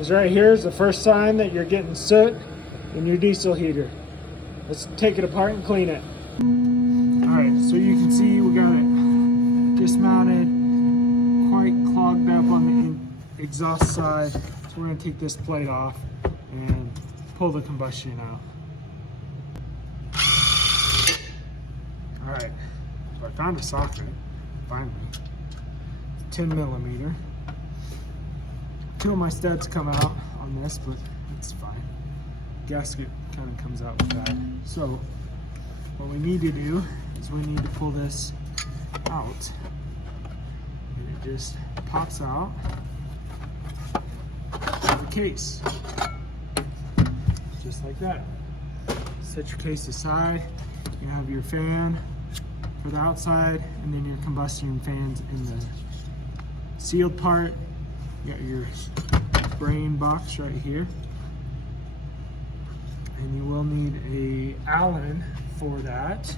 Because right here is the first sign that you're getting soot in your diesel heater. Let's take it apart and clean it. Alright, so you can see we got it dismounted, quite clogged up on the exhaust side. So we're going to take this plate off and pull the combustion out. Alright, so I found a socket, finally. It's 10 millimeter. Two of my studs come out on this, but it's fine. Gasket kind of comes out with that. So what we need to do is we need to pull this out. And it just pops out of the case. Just like that. Set your case aside. You have your fan for the outside, and then your combustion fans in the sealed part. You got your brain box right here. And you will need a Allen for that.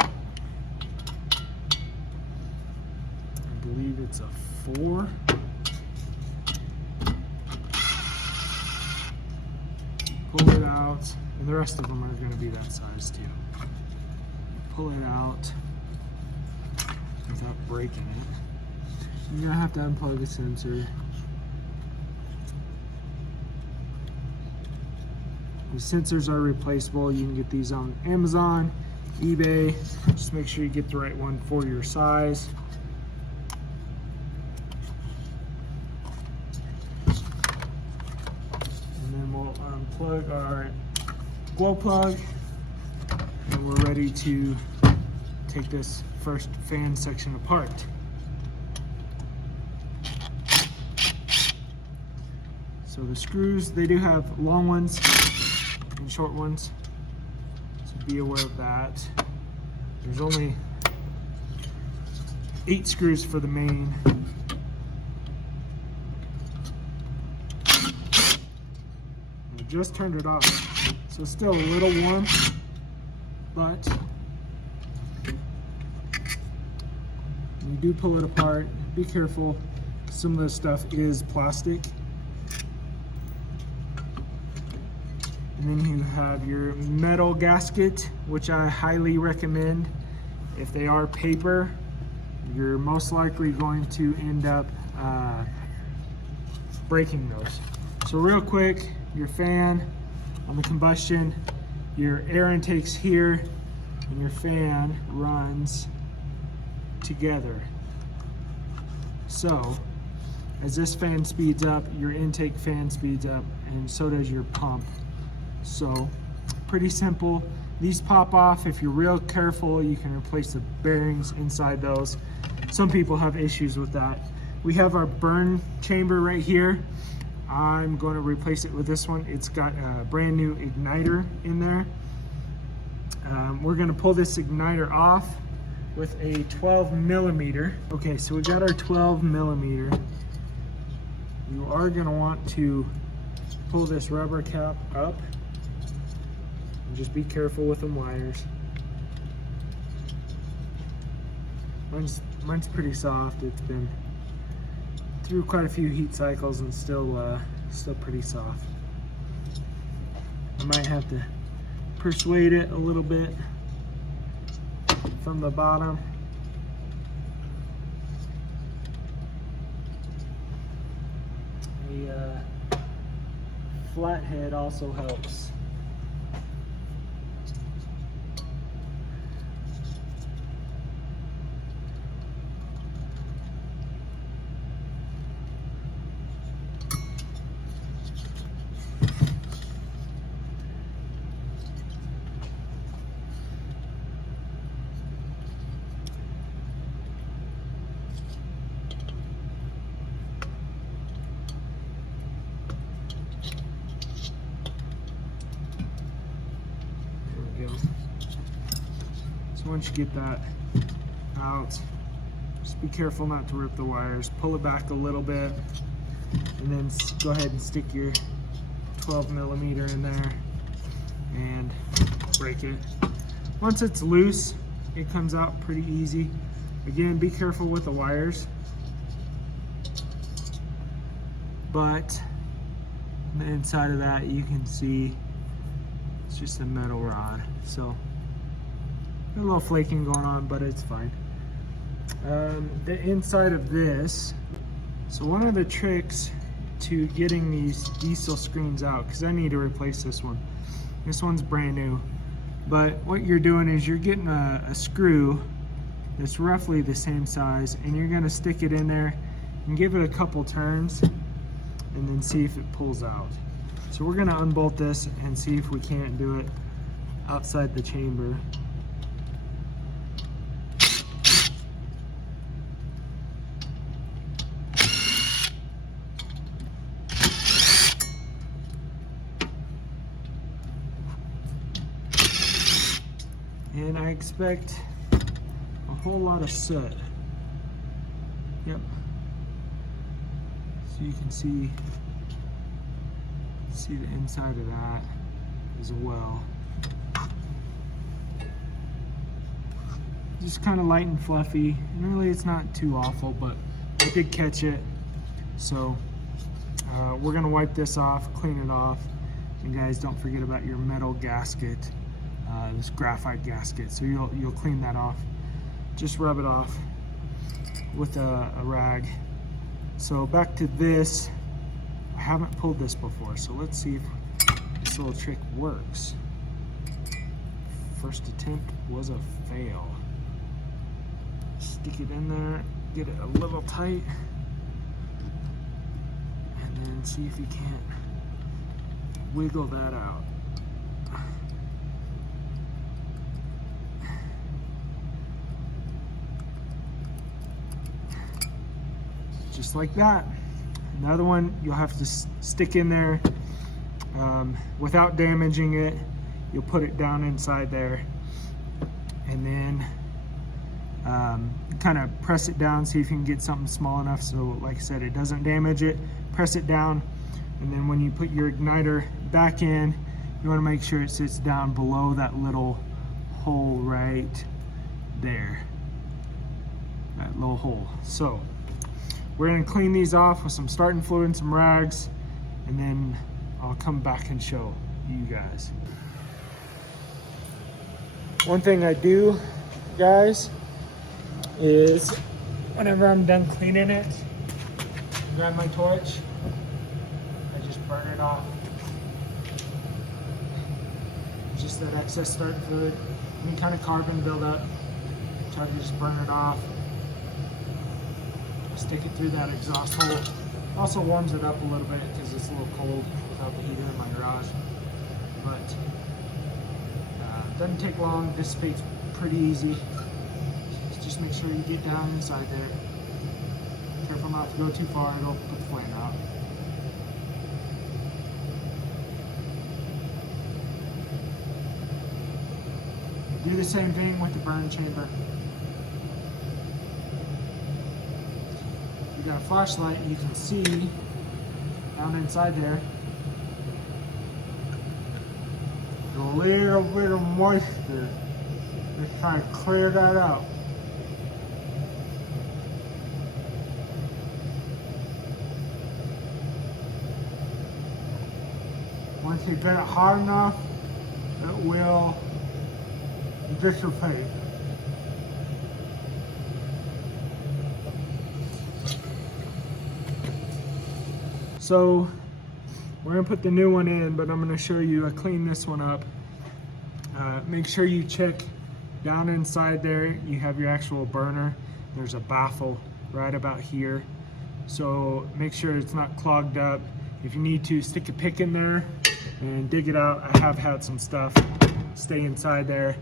I believe it's a 4. Pull it out, and the rest of them are going to be that size too. Pull it out without breaking it. You're going to have to unplug the sensor. The sensors are replaceable. You can get these on Amazon, eBay. Just make sure you get the right one for your size. And then we'll unplug our glow plug, and we're ready to take this first fan section apart. So the screws, they do have long ones and short ones, so be aware of that. There's only 8 screws for the main. I just turned it off, so it's still a little warm, but when you do pull it apart, be careful. Some of this stuff is plastic. And then you have your metal gasket, which I highly recommend. If they are paper, you're most likely going to end up breaking those. So real quick, your fan on the combustion, your air intake's here, and your fan runs together. So as this fan speeds up, your intake fan speeds up, and so does your pump. So pretty simple. These pop off. If you're real careful, you can replace the bearings inside those. Some people have issues with that. We have our burn chamber right here. I'm going to replace it with this one. It's got a brand new igniter in there. We're going to pull this igniter off with a 12 millimeter. Okay, so we got our 12 millimeter. You are going to want to pull this rubber cap up. Just be careful with them wires. Mine's pretty soft. It's been through quite a few heat cycles and still pretty soft. I might have to persuade it a little bit from the bottom. A flathead also helps. So once you get that out, just be careful not to rip the wires. Pull it back a little bit, and then go ahead and stick your 12 millimeter in there and break it. Once it's loose, it comes out pretty easy. Again, be careful with the wires. But on the inside of that, you can see it's just a metal rod. So a little flaking going on, but it's fine. The inside of this, so one of the tricks to getting these diesel screens out, because I need to replace this one. This one's brand new. But what you're doing is you're getting a screw that's roughly the same size, and you're gonna stick it in there and give it a couple turns and then see if it pulls out. So we're gonna unbolt this and see if we can't do it outside the chamber. And I expect a whole lot of soot. Yep. So you can see the inside of that as well. Just kind of light and fluffy, and really it's not too awful, but I did catch it. So we're gonna wipe this off, clean it off, and guys, don't forget about your metal gasket, this graphite gasket. So you'll clean that off. Just rub it off with a rag. So back to this. I haven't pulled this before, so let's see if this little trick works. First attempt was a fail. Stick it in there, get it a little tight, and then see if you can't wiggle that out. Just like that. Another one you'll have to stick in there without damaging it. You'll put it down inside there, and then kind of press it down, see if you can get something small enough so, like I said, it doesn't damage it. Press it down, and then when you put your igniter back in, you want to make sure it sits down below that little hole right there, that little hole. So we're going to clean these off with some starting fluid and some rags, and then I'll come back and show you guys. One thing I do, guys, is whenever I'm done cleaning it, grab my torch, I just burn it off. Just that excess starting fluid, any kind of carbon buildup, try to just burn it off. Stick it through that exhaust hole. Also warms it up a little bit because it's a little cold without the heater in my garage. But doesn't take long, dissipates pretty easy. Just make sure you get down inside there. Careful not to go too far, it'll put the flame out. Do the same thing with the burn chamber. You got a flashlight, you can see down inside there a little bit of moisture. Just try to clear that out. Once you get it hard enough, it will dissipate. So we're gonna put the new one in, but I'm gonna show you, I clean this one up. Make sure you check down inside there, you have your actual burner. There's a baffle right about here. So make sure it's not clogged up. If you need to, stick a pick in there and dig it out. I have had some stuff stay inside there.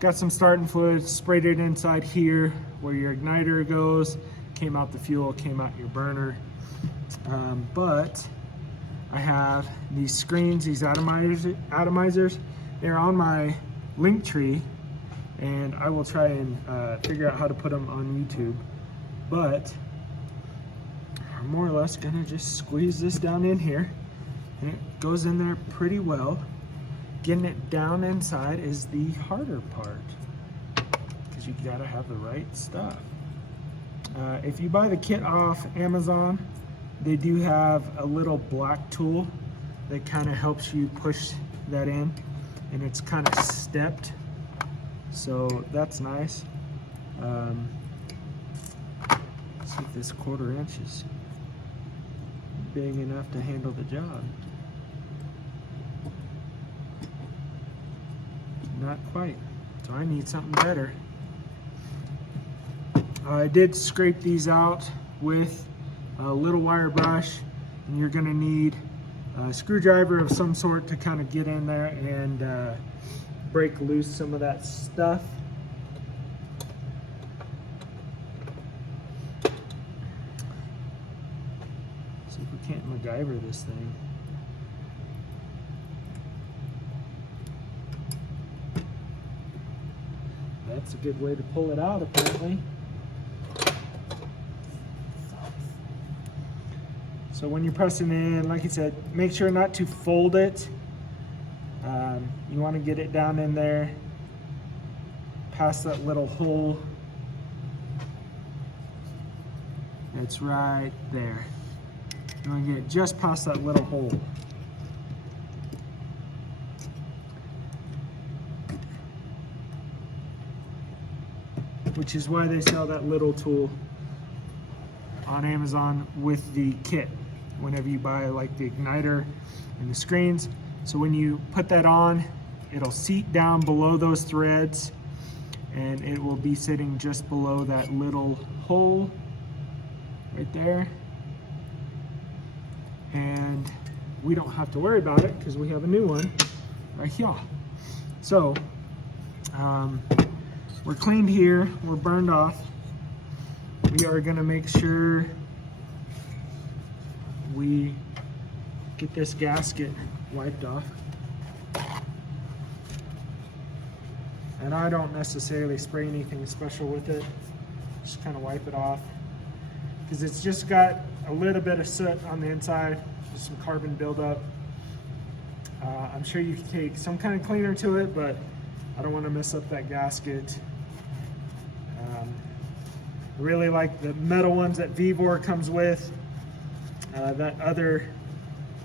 Got some starting fluid, sprayed it inside here where your igniter goes. Came out the fuel, came out your burner. But I have these screens, these atomizers. They're on my link tree, and I will try and figure out how to put them on YouTube. But I'm more or less gonna just squeeze this down in here, and it goes in there pretty well. Getting it down inside is the harder part. because you gotta have the right stuff. If you buy the kit off Amazon, they do have a little black tool that kind of helps you push that in, and it's kind of stepped, so that's nice. Let's see if this 1/4 inch is big enough to handle the job. Not quite, so I need something better. I did scrape these out with a little wire brush, and you're gonna need a screwdriver of some sort to kind of get in there and break loose some of that stuff. See if we can't MacGyver this thing. That's a good way to pull it out, apparently. So when you're pressing in, like I said, make sure not to fold it. You want to get it down in there, past that little hole. It's right there. You want to get just past that little hole. Which is why they sell that little tool on Amazon with the kit whenever you buy like the igniter and the screens. So when you put that on, it'll seat down below those threads, and it will be sitting just below that little hole right there. And we don't have to worry about it because we have a new one right here. So we're cleaned here, we're burned off. We are gonna make sure we get this gasket wiped off. And I don't necessarily spray anything special with it, just kind of wipe it off. Because it's just got a little bit of soot on the inside, just some carbon buildup. I'm sure you can take some kind of cleaner to it, but I don't want to mess up that gasket. I really like the metal ones that Vevor comes with. That other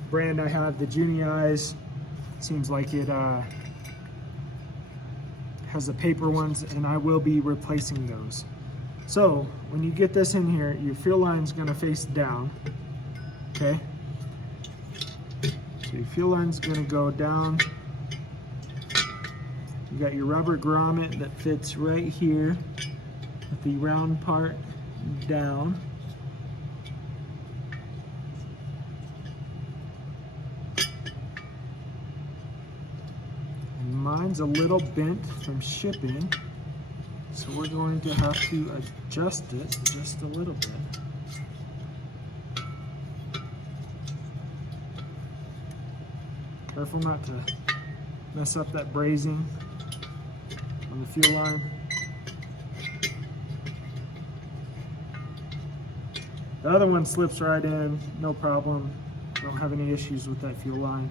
brand I have, the Junie Eyes, seems like it has the paper ones, and I will be replacing those. So when you get this in here, your fuel line's gonna face down, okay? So your fuel line's gonna go down. You got your rubber grommet that fits right here with the round part down. And mine's a little bent from shipping, so we're going to have to adjust it just a little bit. Careful not to mess up that brazing on the fuel line. The other one slips right in, no problem. Don't have any issues with that fuel line.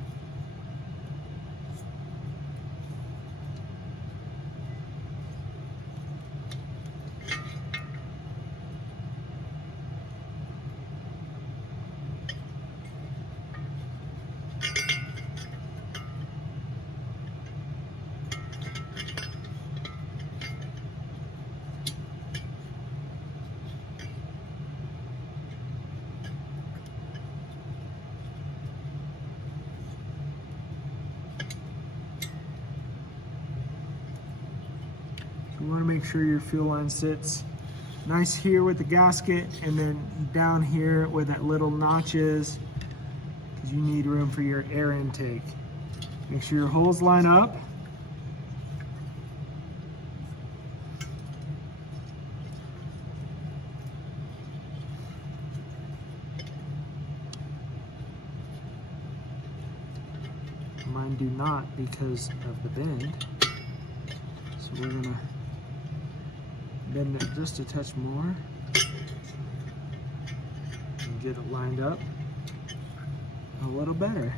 You want to make sure your fuel line sits nice here with the gasket, and then down here where that little notch is, because you need room for your air intake. Make sure your holes line up. Mine do not because of the bend. So we're gonna bend it just a touch more and get it lined up a little better.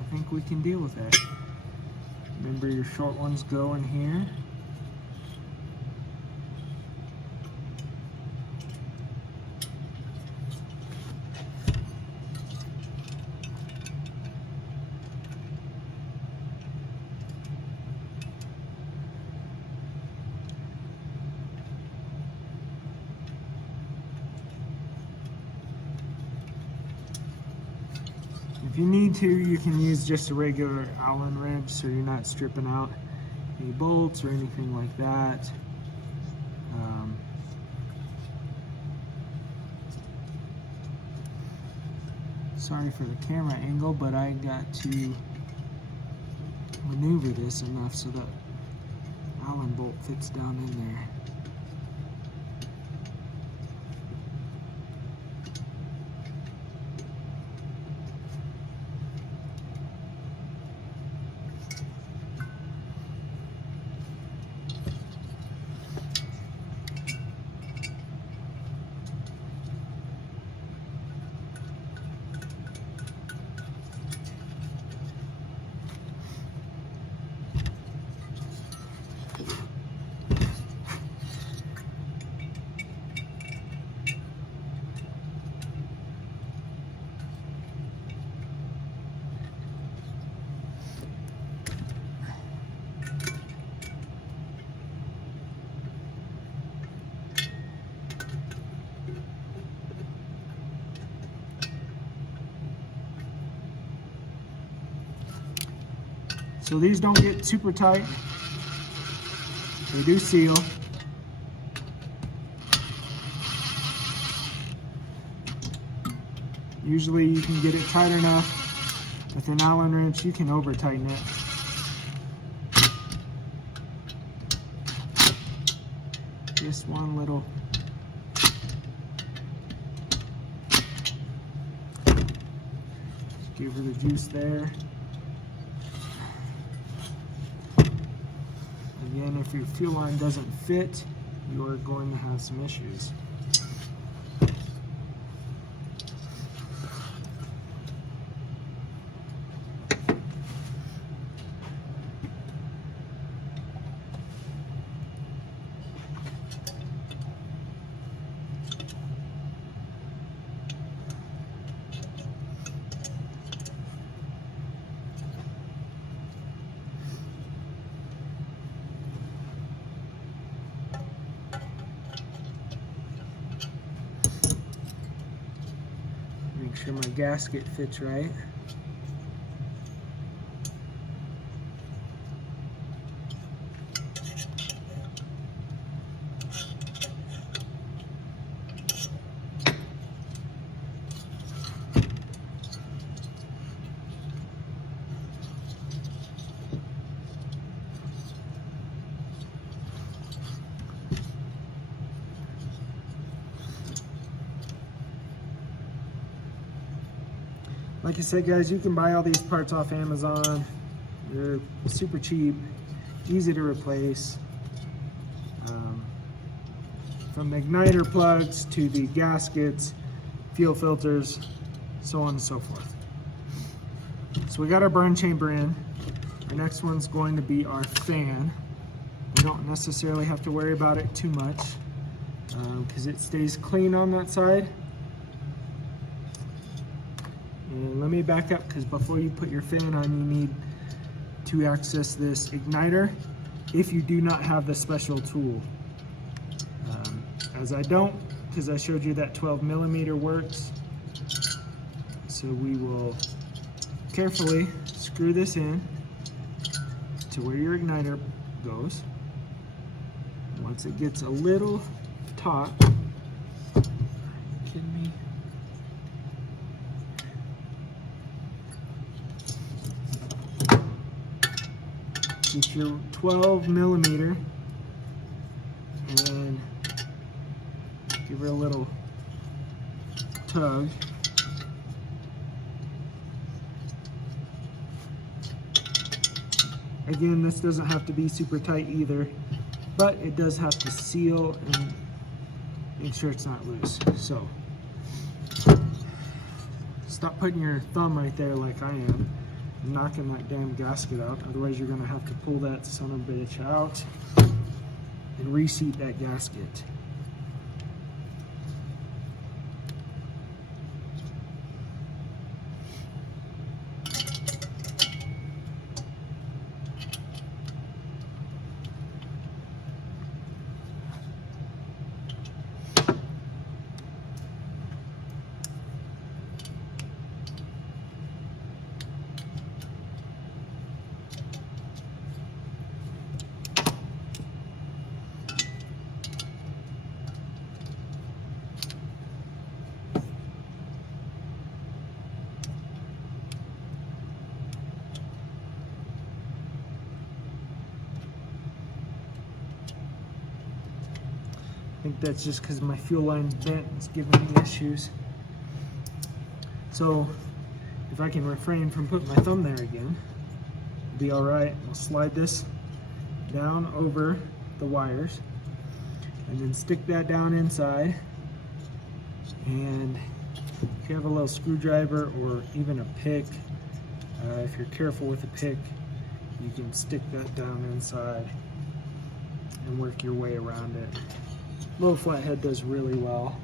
I think we can deal with that. Remember, your short ones go in here. If you need to, you can use just a regular Allen wrench so you're not stripping out any bolts or anything like that. Sorry for the camera angle, but I got to maneuver this enough so that Allen bolt fits down in there. So these don't get super tight. They do seal. Usually you can get it tight enough with an Allen wrench, you can over tighten it. Just one little just give her the juice there. Again, if your fuel line doesn't fit, you're going to have some issues. Make sure my gasket fits right. Like I said, guys, you can buy all these parts off Amazon. They're super cheap, easy to replace. From the igniter plugs to the gaskets, fuel filters, so on and so forth. So we got our burn chamber in. Our next one's going to be our fan. We don't necessarily have to worry about it too much because it stays clean on that side. And let me back up, because before you put your fan on, you need to access this igniter if you do not have the special tool. As I don't, because I showed you that 12mm works. So we will carefully screw this in to where your igniter goes. Once it gets a little taut, kidding me? Get your 12mm and give her a little tug. Again, this doesn't have to be super tight either, but it does have to seal and make sure it's not loose. So stop putting your thumb right there like I am, knocking that damn gasket out. Otherwise you're gonna have to pull that son of a bitch out and reseat that gasket. think that's just because my fuel line's bent. It's giving me issues. So if I can refrain from putting my thumb there again, it'll be all right. I'll slide this down over the wires and then stick that down inside. And if you have a little screwdriver or even a pick, if you're careful with a pick, you can stick that down inside and work your way around it. Low flathead does really well.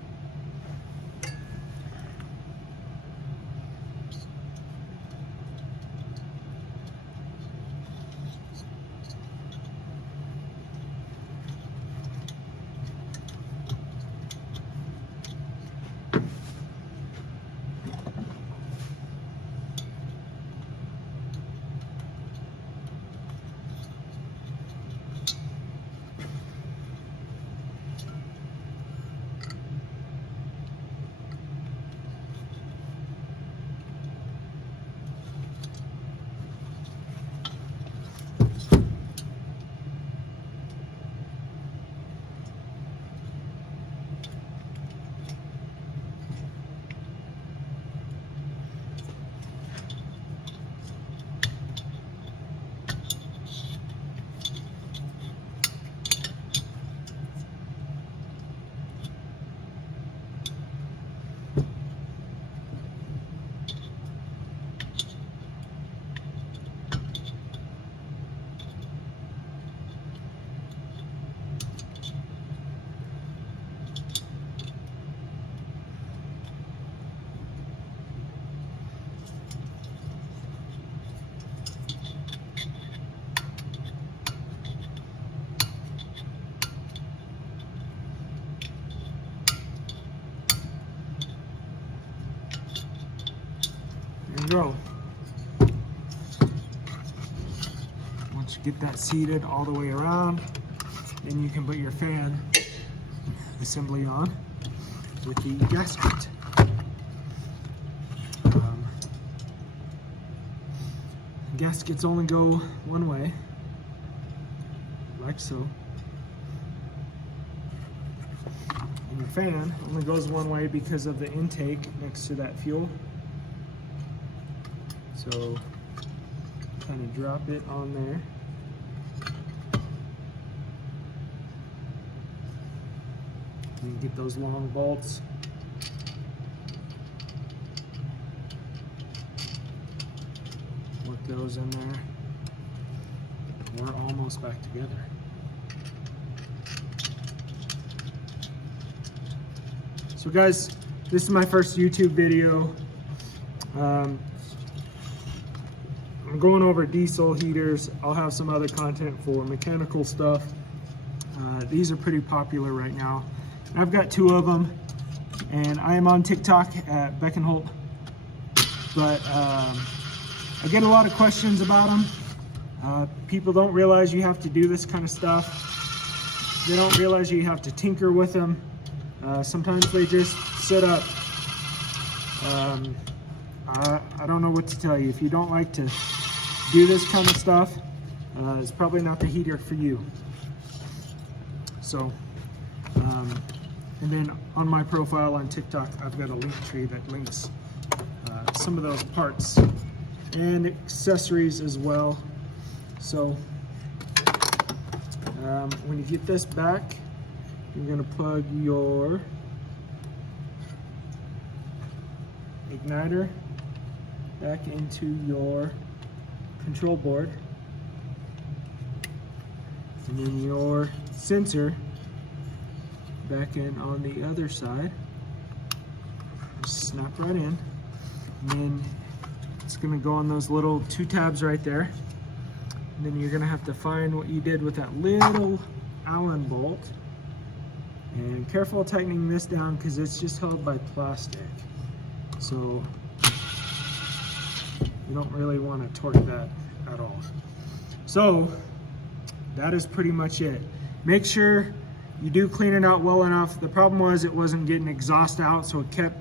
Go. Once you get that seated all the way around, then you can put your fan assembly on with the gasket. Gaskets only go one way, like so. And your fan only goes one way because of the intake next to that fuel. So kind of drop it on there. You get those long bolts. Work those in there. We're almost back together. So guys, this is my first YouTube video. I'm going over Dieael heaters. I'll have some other content for mechanical stuff. These are pretty popular right now. I've got 2 of them, and I am on TikTok at Beckenholt. But I get a lot of questions about them. People don't realize you have to do this kind of stuff. They don't realize you have to tinker with them. Sometimes they just sit up. I don't know what to tell you. If you don't like to do this kind of stuff, it's probably not the heater for you. So, and then on my profile on TikTok, I've got a link tree that links some of those parts and accessories as well. So, when you get this back, you're gonna plug your igniter back into your control board, and then your sensor back in on the other side. Just snap right in, and then it's going to go on those little 2 tabs right there. And then you're going to have to find what you did with that little Allen bolt, and careful tightening this down because it's just held by plastic, so you don't really want to torque that at all. So that is pretty much it. Make sure you do clean it out well enough. The problem was it wasn't getting exhaust out, so it kept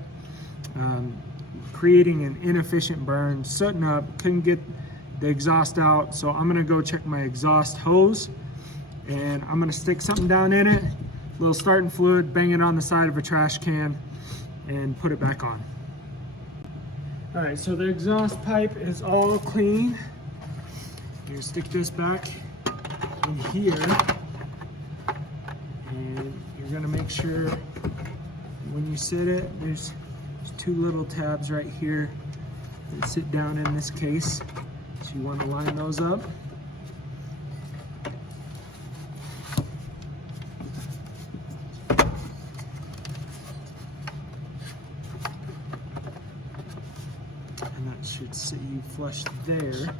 creating an inefficient burn, sooting up, couldn't get the exhaust out. So I'm gonna go check my exhaust hose, and I'm gonna stick something down in it little starting fluid, bang it on the side of a trash can, and put it back on. All right, so the exhaust pipe is all clean. You stick this back in here, and you're gonna make sure when you sit it, there's 2 little tabs right here that sit down in this case. So you want to line those up. And that should sit you flush there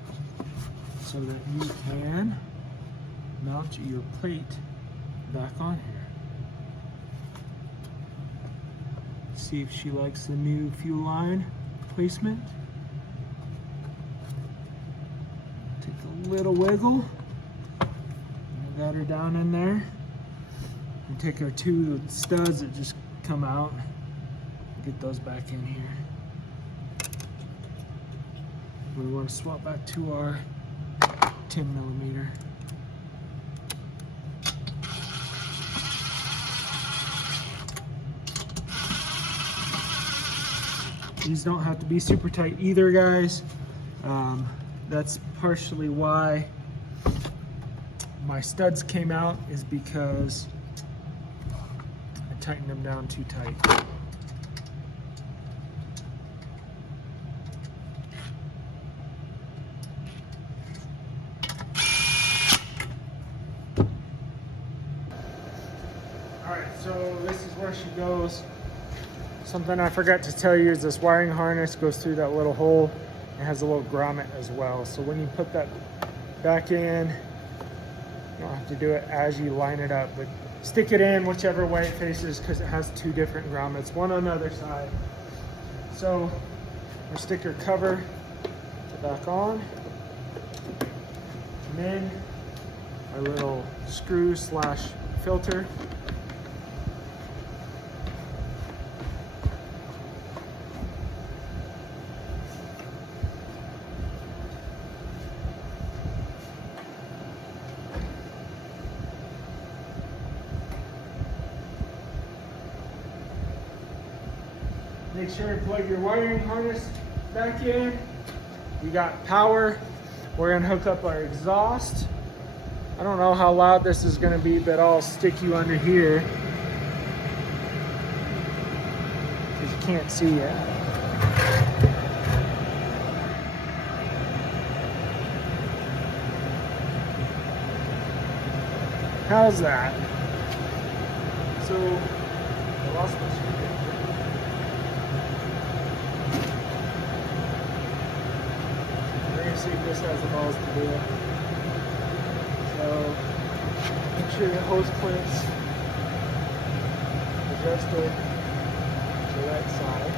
so that you can mount your plate back on here. See if she likes the new fuel line placement. Take a little wiggle. I got her down in there. And take our 2 studs that just come out. Get those back in here. We want to swap back to our 10mm. These don't have to be super tight either, guys. That's partially why my studs came out, is because I tightened them down too tight. All right, so this is where she goes. Something I forgot to tell you is this wiring harness goes through that little hole. It has a little grommet as well. So when you put that back in, you don't have to do it as you line it up, but stick it in whichever way it faces, because it has 2 different grommets, one on the other side. So our sticker cover back on, and then our little screw / filter. Make sure to plug your wiring harness back in. We got power. We're gonna hook up our exhaust. I don't know how loud this is gonna be, but I'll stick you under here because you can't see it. How's that? So, I lost my screwdriver. See if this has the balls to do it. So make sure your hose clamps adjusted to the right side.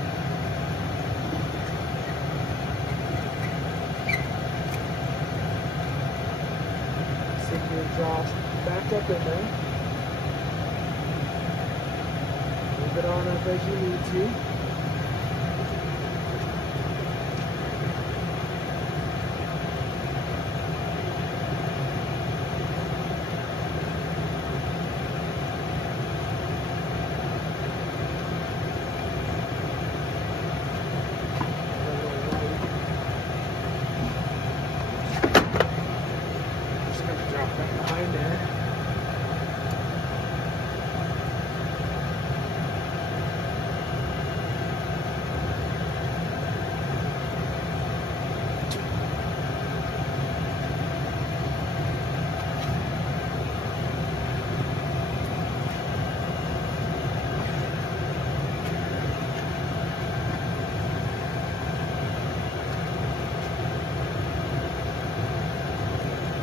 Stick your exhaust back up in there. Move it on up as you need to.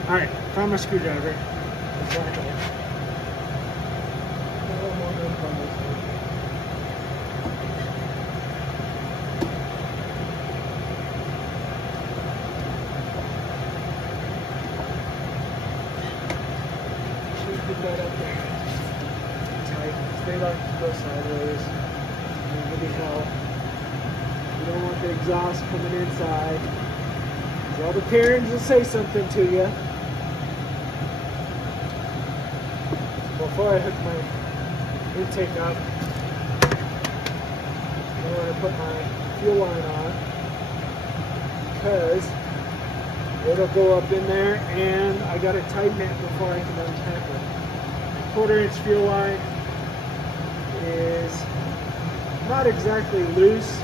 All right, found my screwdriver. Exactly. Put that up there. Tight. Stay locked to go sideways. Really help. You don't want the exhaust coming inside. All the Karens will say something to you. Before I hook my intake up. I want to put my fuel line on because it'll go up in there and I got to tighten it before I can untangle it. 1/4 inch fuel line is not exactly loose,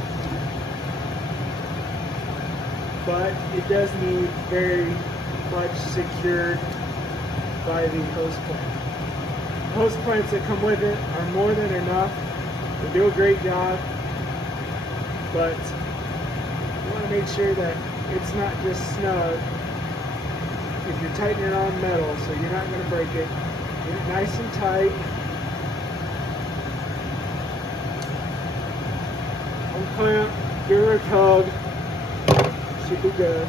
but it does need very much secured by the hose clamp. The hose clamps that come with it are more than enough. They do a great job, but you want to make sure that it's not just snug if you're tightening it on metal, so you're not going to break it. Get it nice and tight. Unclamp, give her a tug. Should be good.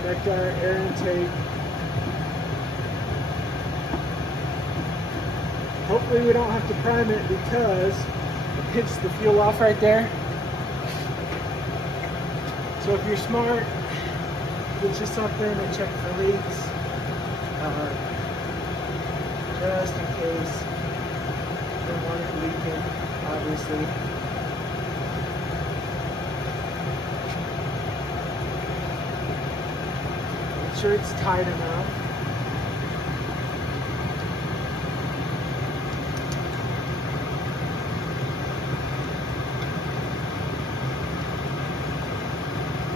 Connect our air intake. Hopefully we don't have to prime it because it hits the fuel off right there. So if you're smart, get you something and check for leaks. Just in case. Don't want it leaking, obviously. Make sure it's tight enough.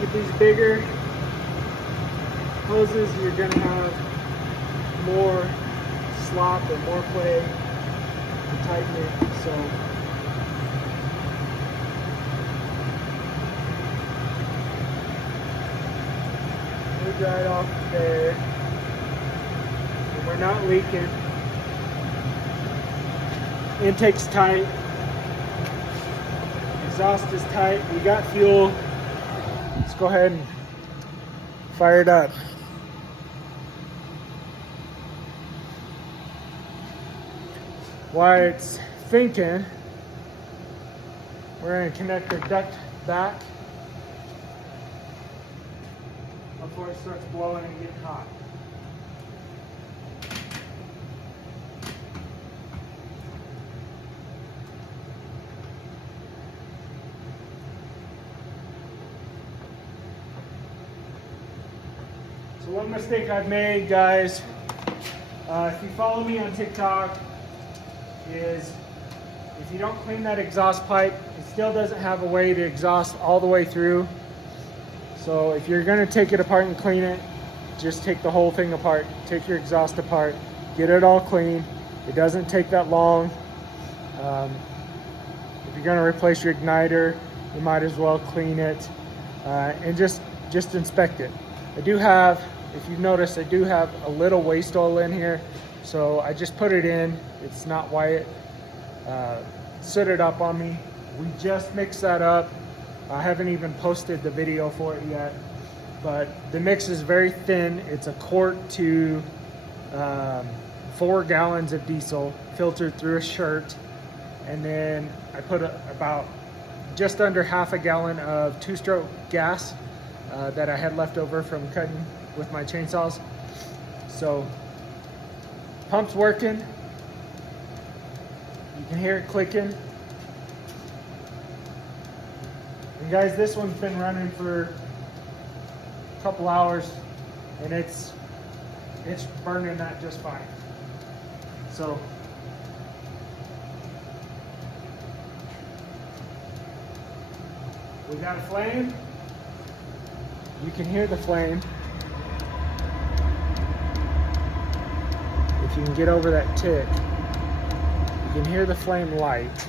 With these bigger hoses, you're going to have more slop or more play to tighten it. So we dry it off there, and we're not leaking. Intake's tight, exhaust is tight. We got fuel. Let's go ahead and fire it up. While it's thinking, we're going to connect our duct back before it starts blowing and getting hot. So one mistake I've made, guys, if you follow me on TikTok, is if you don't clean that exhaust pipe, it still doesn't have a way to exhaust all the way through. So if you're going to take it apart and clean it, just take the whole thing apart. Take your exhaust apart, get it all clean. It doesn't take that long. If you're going to replace your igniter, you might as well clean it and just inspect it. I do have, if you've noticed, I do have a little waste oil in here. So I just put it in. It's not why it sooted up on me. We just mixed that up. I haven't even posted the video for it yet, but the mix is very thin. It's 1/4 to 4 gallons of diesel filtered through a shirt. And then I put about just under 1/2 gallon of 2-stroke gas that I had left over from cutting with my chainsaws. So pump's working. You can hear it clicking. And guys, this one's been running for a couple hours and it's burning that just fine. So we got a flame. You can hear the flame. If you can get over that tick, you can hear the flame light.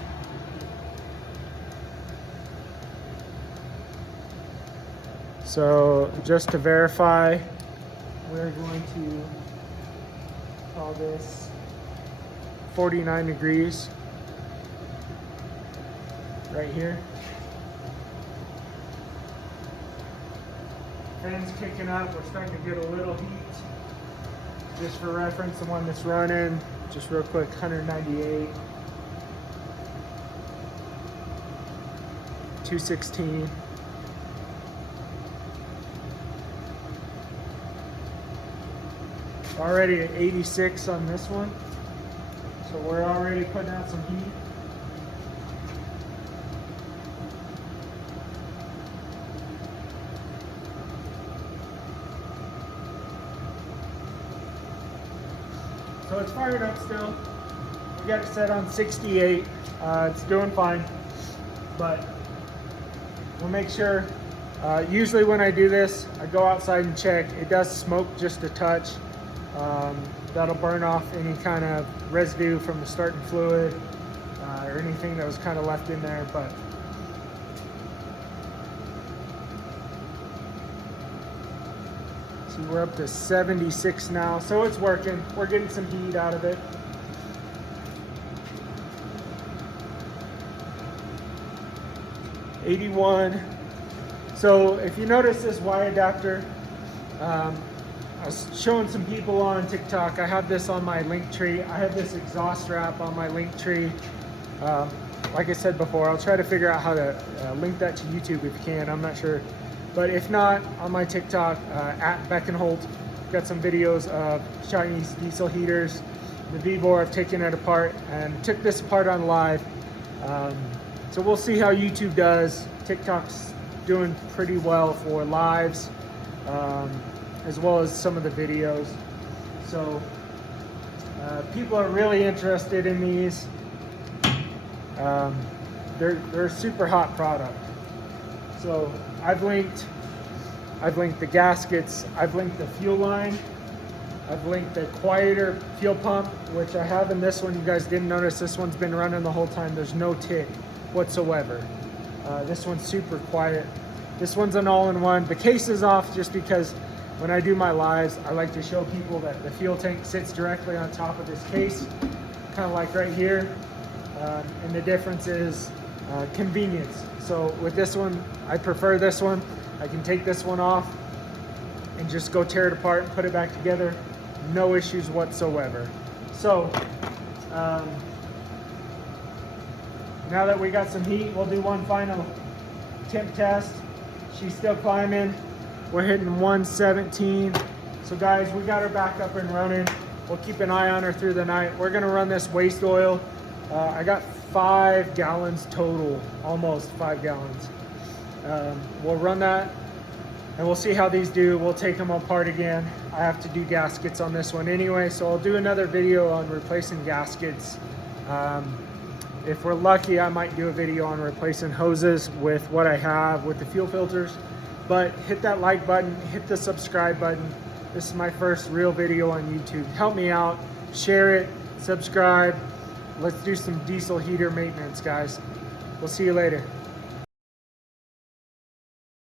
So just to verify, we're going to call this 49 degrees right here. Fan's kicking up, we're starting to get a little heat. Just for reference, the one that's running, just real quick, 198, 216. Already at 86 on this one. So we're already putting out some heat. So it's fired up still. We got it set on 68. It's doing fine, but we'll make sure. Usually when I do this, I go outside and check. It does smoke just a touch. That'll burn off any kind of residue from the starting fluid or anything that was kind of left in there. But see, we're up to 76 now, so it's working. We're getting some heat out of it. '81. So if you notice this Y adapter, I was showing some people on TikTok. I have this on my link tree. I have this exhaust wrap on my link tree. Like I said before, I'll try to figure out how to link that to YouTube if you can. I'm not sure. But if not, on my TikTok, at Beckenholt, got some videos of Chinese diesel heaters. The Vevor, I've taken it apart and took this apart on live. So we'll see how YouTube does. TikTok's doing pretty well for lives, as well as some of the videos. So people are really interested in these. They're a super hot product. So I've linked the gaskets, I've linked the fuel line, I've linked the quieter fuel pump, which I have in this one. You guys didn't notice this one's been running the whole time. There's no tick whatsoever. This one's super quiet. This one's an all-in-one. The case is off just because when I do my lives, I like to show people that the fuel tank sits directly on top of this case, kind of like right here. And the difference is convenience. So with this one, I prefer this one. I can take this one off and just go tear it apart and put it back together. No issues whatsoever. So now that we got some heat, we'll do one final temp test. She's still climbing. We're hitting 117. So guys, we got her back up and running. We'll keep an eye on her through the night. We're gonna run this waste oil. I got 5 gallons total, almost 5 gallons. We'll run that and we'll see how these do. We'll take them apart again. I have to do gaskets on this one anyway, so I'll do another video on replacing gaskets. If we're lucky, I might do a video on replacing hoses with what I have with the fuel filters. But hit that like button, hit the subscribe button. This is my first real video on YouTube. Help me out, share it, subscribe. Let's do some diesel heater maintenance, guys. We'll see you later.